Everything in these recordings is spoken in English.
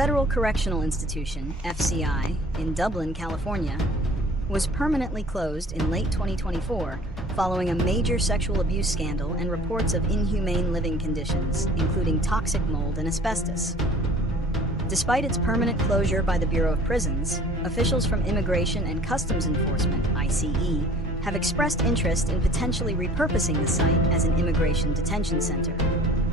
federal correctional institution, FCI, in Dublin, California, was permanently closed in late 2024 following a major sexual abuse scandal and reports of inhumane living conditions, including toxic mold and asbestos. Despite its permanent closure by the Bureau of Prisons, officials from Immigration and Customs Enforcement, ICE, have expressed interest in potentially repurposing the site as an immigration detention center.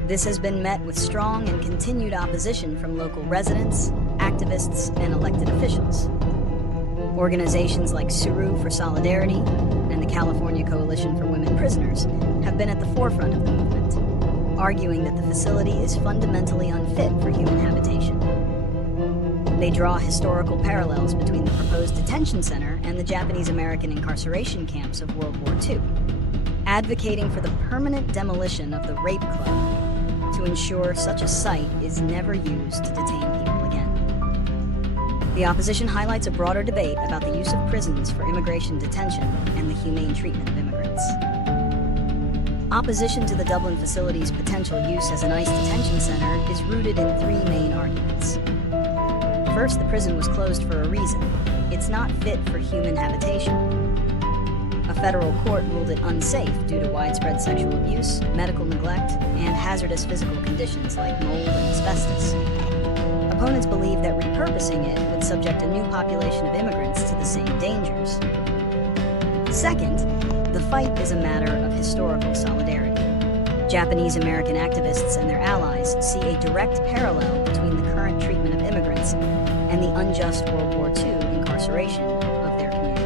This has been met with strong and continued opposition from local residents, activists, and elected officials. Organizations like Tsuru for Solidarity and the California Coalition for Women Prisoners have been at the forefront of the movement, arguing that the facility is fundamentally unfit for human habitation. They draw historical parallels between the proposed detention center and the Japanese-American incarceration camps of World War II, advocating for the permanent demolition of the rape club to ensure such a site is never used to detain people again. The opposition highlights a broader debate about the use of prisons for immigration detention and the humane treatment of immigrants. Opposition to the Dublin facility's potential use as an ICE detention center is rooted in three main arguments. First, the prison was closed for a reason. It's not fit for human habitation. A federal court ruled it unsafe due to widespread sexual abuse, medical neglect, and hazardous physical conditions like mold and asbestos. Opponents believe that repurposing it would subject a new population of immigrants to the same dangers. Second, the fight is a matter of historical solidarity. Japanese-American activists and their allies see a direct parallel between the current treatment of immigrants and the unjust World War II incarceration of their community.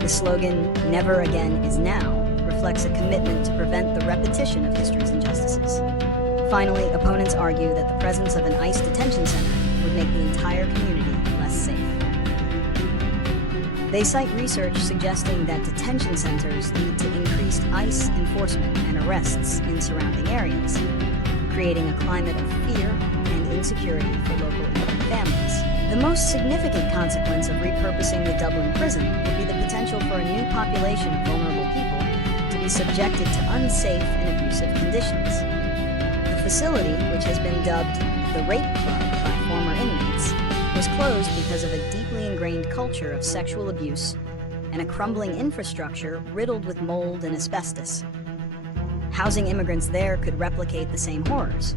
The slogan, "Never Again is Now," reflects a commitment to prevent the repetition of history's injustices. Finally, opponents argue that the presence of an ICE detention center would make the entire community less safe. They cite research suggesting that detention centers lead to increased ICE enforcement and arrests in surrounding areas, creating a climate of fear and insecurity for local immigrant families. The most significant consequence of repurposing the Dublin prison would be the potential for a new population of vulnerable people to be subjected to unsafe and abusive conditions. The facility, which has been dubbed the Rape Club by former inmates, was closed because of a deeply ingrained culture of sexual abuse and a crumbling infrastructure riddled with mold and asbestos. Housing immigrants there could replicate the same horrors.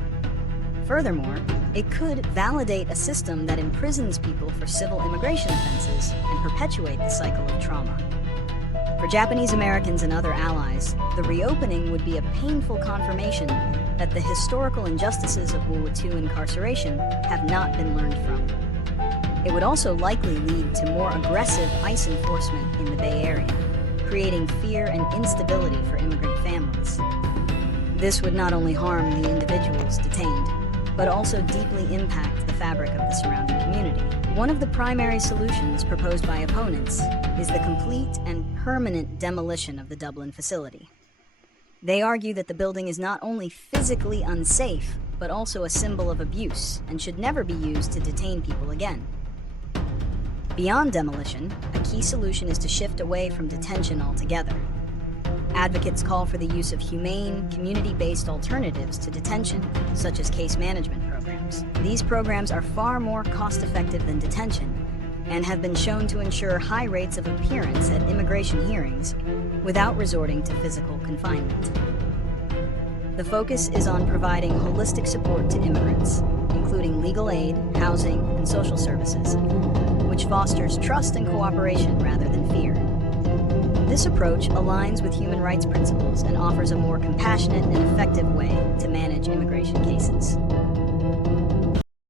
Furthermore, it could validate a system that imprisons people for civil immigration offenses and perpetuate the cycle of trauma. For Japanese Americans and other allies, the reopening would be a painful confirmation that the historical injustices of World War II incarceration have not been learned from. It would also likely lead to more aggressive ICE enforcement in the Bay Area, creating fear and instability for immigrant families. This would not only harm the individuals detained, but also deeply impact the fabric of the surrounding community. One of the primary solutions proposed by opponents is the complete and permanent demolition of the Dublin facility. They argue that the building is not only physically unsafe, but also a symbol of abuse and should never be used to detain people again. Beyond demolition, a key solution is to shift away from detention altogether. Advocates call for the use of humane, community-based alternatives to detention, such as case management programs. These programs are far more cost-effective than detention and have been shown to ensure high rates of appearance at immigration hearings without resorting to physical confinement. The focus is on providing holistic support to immigrants, including legal aid, housing, and social services, which fosters trust and cooperation rather than fear. This approach aligns with human rights principles and offers a more compassionate and effective way to manage immigration cases.